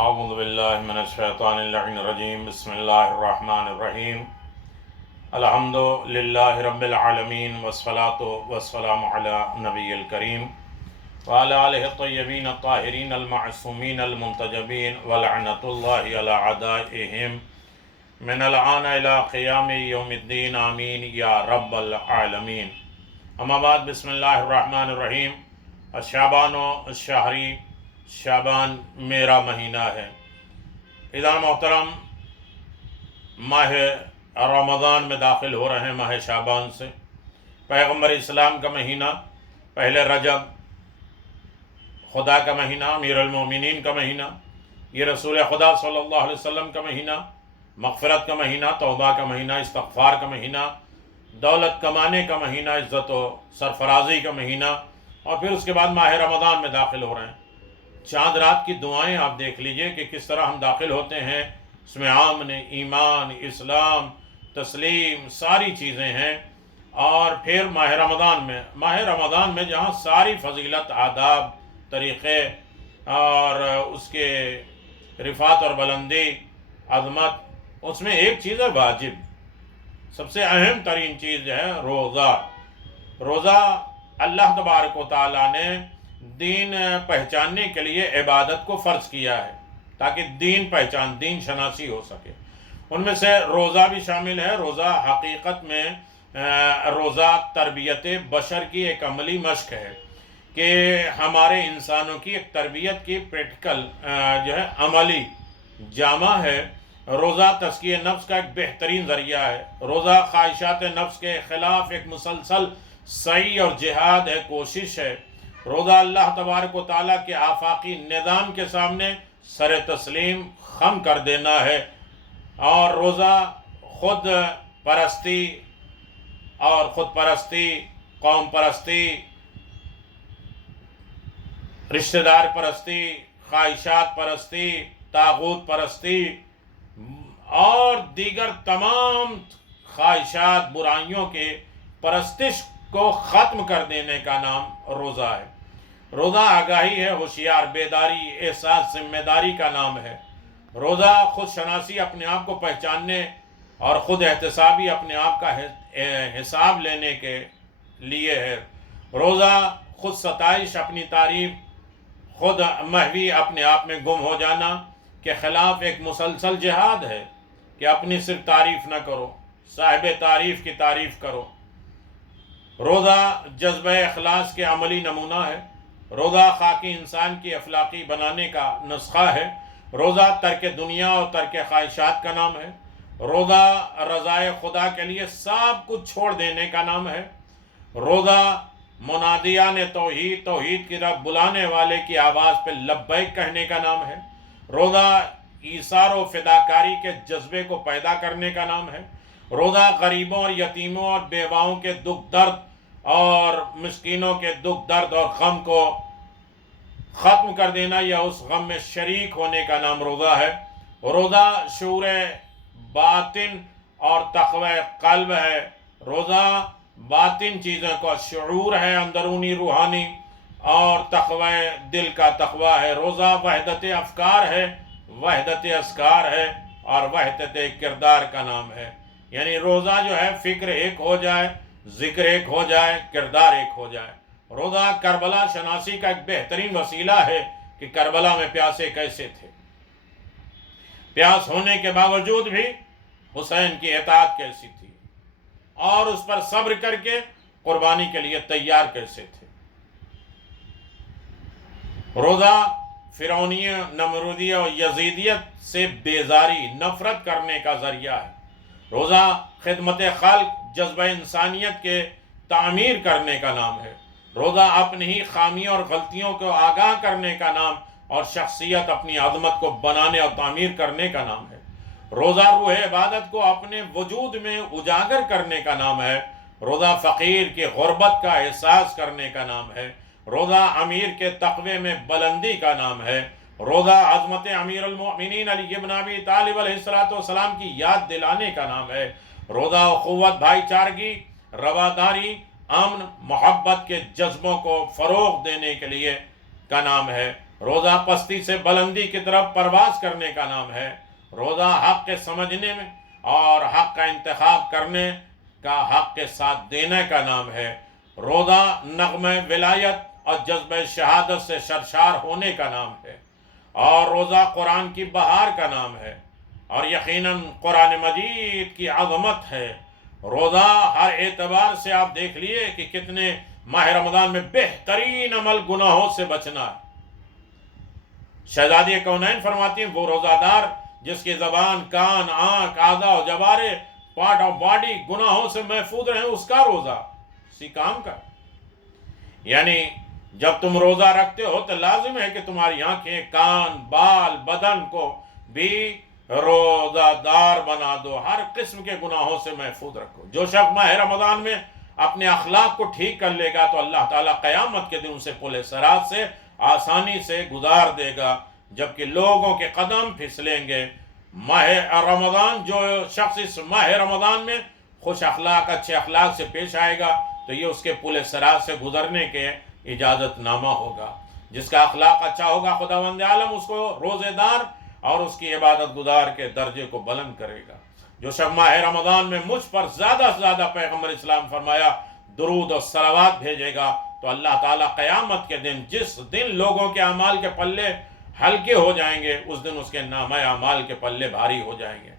اعوذ باللہ من الشیطان اللعین الرجیم بسم اللہ الرحمن الرحیم الحمد للہ رب العالمین والصلاة والسلام علی نبی الکریم وعلی آلہ الطیبین الطاہرین المعصومین المنتجبین ولعنۃ اللہ علی اعدائہم من الآن الی قیام یوم الدین آمین یا رب العالمین. اما بعد بسم اللہ الرحمن الرحیم. شعبان و شہری، شعبان میرا مہینہ ہے. اذا محترم ماہ رمضان میں داخل ہو رہے ہیں. ماہ شعبان سے پیغمبر اسلام کا مہینہ، پہلے رجب خدا کا مہینہ، امیر المومنین کا مہینہ، یہ رسول خدا صلی اللہ علیہ وسلم کا مہینہ، مغفرت کا مہینہ، توبہ کا مہینہ، استغفار کا مہینہ، دولت کمانے کا مہینہ، عزت و سرفرازی کا مہینہ، اور پھر اس کے بعد ماہ رمضان میں داخل ہو رہے ہیں. چاند رات کی دعائیں آپ دیکھ لیجئے کہ کس طرح ہم داخل ہوتے ہیں. اس میں امن، ایمان، اسلام، تسلیم، ساری چیزیں ہیں. اور پھر ماہ رمضان میں جہاں ساری فضیلت، آداب، طریقے اور اس کے رفعت اور بلندی، عظمت، اس میں ایک چیز ہے واجب. سب سے اہم ترین چیز جو ہے روزہ. روزہ اللہ تبارک و تعالیٰ نے دین پہچاننے کے لیے عبادت کو فرض کیا ہے تاکہ دین شناسی ہو سکے. ان میں سے روزہ بھی شامل ہے. روزہ حقیقت میں روزہ تربیت بشر کی ایک عملی مشق ہے کہ ہمارے انسانوں کی ایک تربیت کی پریکٹیکل جو ہے عملی جامہ ہے. روزہ تزکیہ نفس کا ایک بہترین ذریعہ ہے. روزہ خواہشات نفس کے خلاف ایک مسلسل سعی اور جہاد ہے، کوشش ہے. روزہ اللہ تبارک و تعالیٰ کے آفاقی نظام کے سامنے سر تسلیم خم کر دینا ہے. اور روزہ خود پرستی، قوم پرستی، رشتہ دار پرستی، خواہشات پرستی، طاغوت پرستی اور دیگر تمام خواہشات، برائیوں کے پرستش کو ختم کر دینے کا نام روزہ ہے. روزہ آگاہی ہے، ہوشیار، بیداری، احساس، ذمہ داری کا نام ہے. روزہ خود شناسی، اپنے آپ کو پہچاننے اور خود احتسابی، اپنے آپ کا حساب لینے کے لیے ہے. روزہ خود ستائش، اپنی تعریف، خود محوی، اپنے آپ میں گم ہو جانا کے خلاف ایک مسلسل جہاد ہے کہ اپنی صرف تعریف نہ کرو، صاحب تعریف کی تعریف کرو. روزہ جذبہ اخلاص کے عملی نمونہ ہے. روزہ خاکی انسان کی اخلاقی بنانے کا نسخہ ہے. روزہ ترک دنیا اور ترک خواہشات کا نام ہے. روزہ رضائے خدا کے لیے سب کچھ چھوڑ دینے کا نام ہے. روزہ منادیان توحید کی طرف بلانے والے کی آواز پہ لبیک کہنے کا نام ہے. روزہ ایثار و فداکاری کے جذبے کو پیدا کرنے کا نام ہے. روزہ غریبوں اور یتیموں اور بیواؤں کے دکھ درد اور مسکینوں کے دکھ درد اور غم کو ختم کر دینا یا اس غم میں شریک ہونے کا نام روزہ ہے. روزہ شعور باطن اور تقوی قلب ہے. روزہ باطن چیزوں کا شعور ہے، اندرونی روحانی، اور تقوی دل کا تقوی ہے. روزہ وحدت افکار ہے، وحدت اذکار ہے اور وحدت کردار کا نام ہے. یعنی روزہ جو ہے فکر ایک ہو جائے، ذکر ایک ہو جائے، کردار ایک ہو جائے. روزہ کربلا شناسی کا ایک بہترین وسیلہ ہے کہ کربلا میں پیاسے کیسے تھے، پیاس ہونے کے باوجود بھی حسین کی اطاعت کیسی تھی اور اس پر صبر کر کے قربانی کے لیے تیار کیسے تھے. روزہ فرعونیہ، نمرودیہ اور یزیدیت سے بیزاری، نفرت کرنے کا ذریعہ ہے. روزہ خدمت خلق، جذبہ انسانیت کے تعمیر کرنے کا نام ہے. روزہ اپنی ہی خامیوں اور غلطیوں کو آگاہ کرنے کا نام اور شخصیت، اپنی عظمت کو بنانے اور تعمیر کرنے کا نام ہے. روزہ روح عبادت کو اپنے وجود میں اجاگر کرنے کا نام ہے. روزہ فقیر کی غربت کا احساس کرنے کا نام ہے. روزہ امیر کے تقوی میں بلندی کا نام ہے. روزہ عظمت امیر المؤمنین علی بن ابی طالب علیہ السلام کی یاد دلانے کا نام ہے. روزہ اخوت، بھائی چارگی، رواداری، امن، محبت کے جذبوں کو فروغ دینے کے لیے کا نام ہے. روزہ پستی سے بلندی کی طرف پرواز کرنے کا نام ہے، روزہ حق کے سمجھنے میں اور حق کا انتخاب کرنے کا حق کے ساتھ دینے کا نام ہے، روزہ نغمہ ولایت اور جذبہ شہادت سے سرشار ہونے کا نام ہے، اور روزہ قرآن کی بہار کا نام ہے، اور یقیناً قرآن مجید کی عظمت ہے۔ روزہ ہر اعتبار سے آپ دیکھ لیے کہ کتنے ماہ رمضان میں بہترین عمل گناہوں سے بچنا ہے۔ شہزادی کونین فرماتی ہیں وہ روزہ دار جس کی زبان، کان، آنکھ، اعضاء و جوارے، پارٹ آف باڈی گناہوں سے محفوظ رہیں، اس کا روزہ اسی کام کا۔ یعنی جب تم روزہ رکھتے ہو تو لازم ہے کہ تمہاری آنکھیں، کان، بال، بدن کو بھی روزہ دار بنا دو، ہر قسم کے گناہوں سے محفوظ رکھو۔ جو شخص ماہ رمضان میں اپنے اخلاق کو ٹھیک کر لے گا تو اللہ تعالیٰ قیامت کے دن اسے پل صراط سے آسانی سے گزار دے گا، جبکہ لوگوں کے قدم پھسلیں گے۔ ماہ رمضان، جو شخص اس ماہ رمضان میں خوش اخلاق، اچھے اخلاق سے پیش آئے گا تو یہ اس کے پل صراط سے گزرنے کے اجازت نامہ ہوگا۔ جس کا اخلاق اچھا ہوگا خداوند عالم اس کو روزے دار اور اس کی عبادت گزار کے درجے کو بلند کرے گا۔ جو شب ماہ رمضان میں مجھ پر زیادہ سے زیادہ پیغمبر اسلام فرمایا درود و صلوات بھیجے گا تو اللہ تعالیٰ قیامت کے دن، جس دن لوگوں کے اعمال کے پلے ہلکے ہو جائیں گے، اس دن اس کے نامہ اعمال کے پلے بھاری ہو جائیں گے۔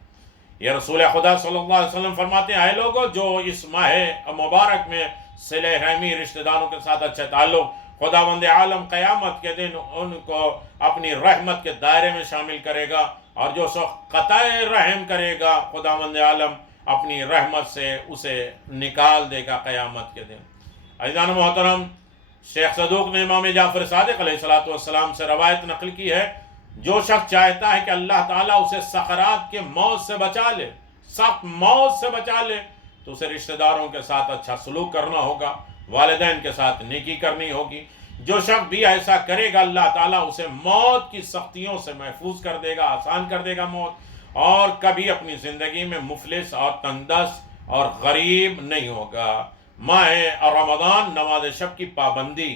یہ رسول خدا صلی اللہ علیہ وسلم فرماتے ہیں، اے لوگوں جو اس ماہ مبارک میں صلہ رحمی، رشتہ داروں کے ساتھ اچھے تعلق، خداوند عالم قیامت کے دن ان کو اپنی رحمت کے دائرے میں شامل کرے گا، اور جو شخص قطع رحم کرے گا خداوند عالم اپنی رحمت سے اسے نکال دے گا قیامت کے دن۔ عزیزان محترم، شیخ صدوق نے امام جعفر صادق علیہ السلام سے روایت نقل کی ہے، جو شخص چاہتا ہے کہ اللہ تعالیٰ اسے سکرات کے موت سے بچا لے، سخت موت سے بچا لے، تو اسے رشتہ داروں کے ساتھ اچھا سلوک کرنا ہوگا، والدین کے ساتھ نیکی کرنی ہوگی۔ جو شخص بھی ایسا کرے گا اللہ تعالیٰ اسے موت کی سختیوں سے محفوظ کر دے گا، آسان کر دے گا موت، اور کبھی اپنی زندگی میں مفلس اور تنگ دست اور غریب نہیں ہوگا۔ ماہ رمضان نماز شب کی پابندی،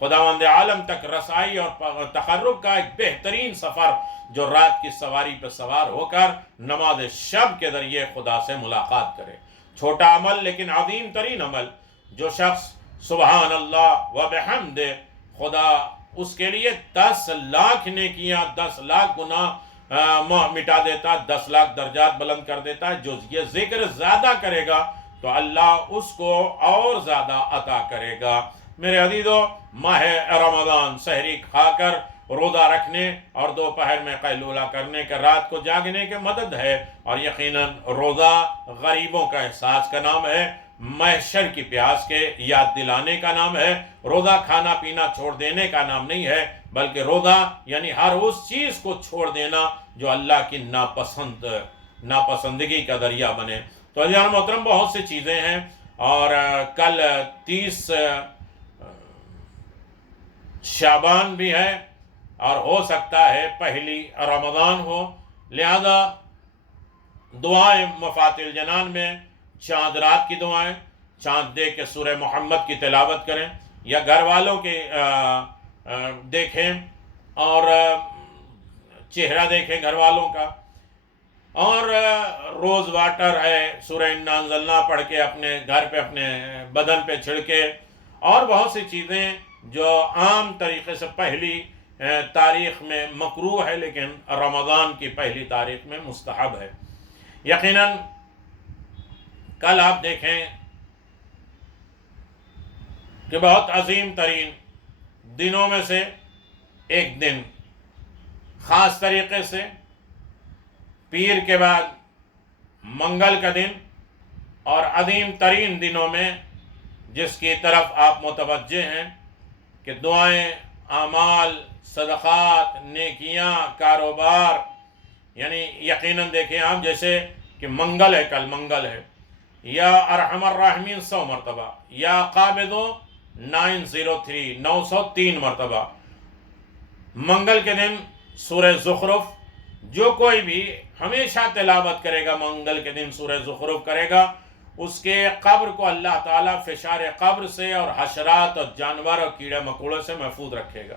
خداوند عالم تک رسائی اور تقرب کا ایک بہترین سفر، جو رات کی سواری پہ سوار ہو کر نماز شب کے ذریعے خدا سے ملاقات کرے۔ چھوٹا عمل لیکن عظیم ترین عمل، جو شخص سبحان اللہ و بحمد، خدا اس کے لیے 10 لاکھ نیکیاں، 10 لاکھ گناہ مٹا دیتا، 10 لاکھ درجات بلند کر دیتا ہے۔ جو یہ ذکر زیادہ کرے گا تو اللہ اس کو اور زیادہ عطا کرے گا۔ میرے عزیزو، ماہ رمضان سحری کھا کر روزہ رکھنے اور دوپہر میں قیلولہ کرنے کے، رات کو جاگنے کے مدد ہے، اور یقیناً روزہ غریبوں کا احساس کا نام ہے، محشر کی پیاس کے یاد دلانے کا نام ہے۔ روزہ کھانا پینا چھوڑ دینے کا نام نہیں ہے، بلکہ روزہ یعنی ہر اس چیز کو چھوڑ دینا جو اللہ کی ناپسندگی کا ذریعہ بنے۔ تو عزیزان محترم، بہت سی چیزیں ہیں، اور کل 30 شعبان بھی ہے، اور ہو سکتا ہے پہلی رمضان ہو، لہذا دعائیں مفاتح الجنان میں چاند رات کی دعائیں، چاند دیکھ کے سورہ محمد کی تلاوت کریں، یا گھر والوں کے دیکھیں اور چہرہ دیکھیں گھر والوں کا، اور روز واٹر ہے، سورہ انا انزلنا پڑھ کے اپنے گھر پہ، اپنے بدن پہ چھڑکے، اور بہت سی چیزیں جو عام طریقے سے پہلی تاریخ میں مکروہ ہے لیکن رمضان کی پہلی تاریخ میں مستحب ہے۔ یقیناً کل آپ دیکھیں کہ بہت عظیم ترین دنوں میں سے ایک دن، خاص طریقے سے پیر کے بعد منگل کا دن، اور عظیم ترین دنوں میں جس کی طرف آپ متوجہ ہیں کہ دعائیں، اعمال، صدقات، نیکیاں، کاروبار، یعنی یقیناً دیکھیں آپ جیسے کہ منگل ہے، کل منگل ہے، یا ارحم الراحمین 100 مرتبہ، یا قابضو 903 مرتبہ۔ منگل کے دن سورہ زخرف، جو کوئی بھی ہمیشہ تلاوت کرے گا، منگل کے دن سورہ زخرف کرے گا، اس کے قبر کو اللہ تعالیٰ فشار قبر سے اور حشرات اور جانور اور کیڑے مکوڑے سے محفوظ رکھے گا۔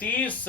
30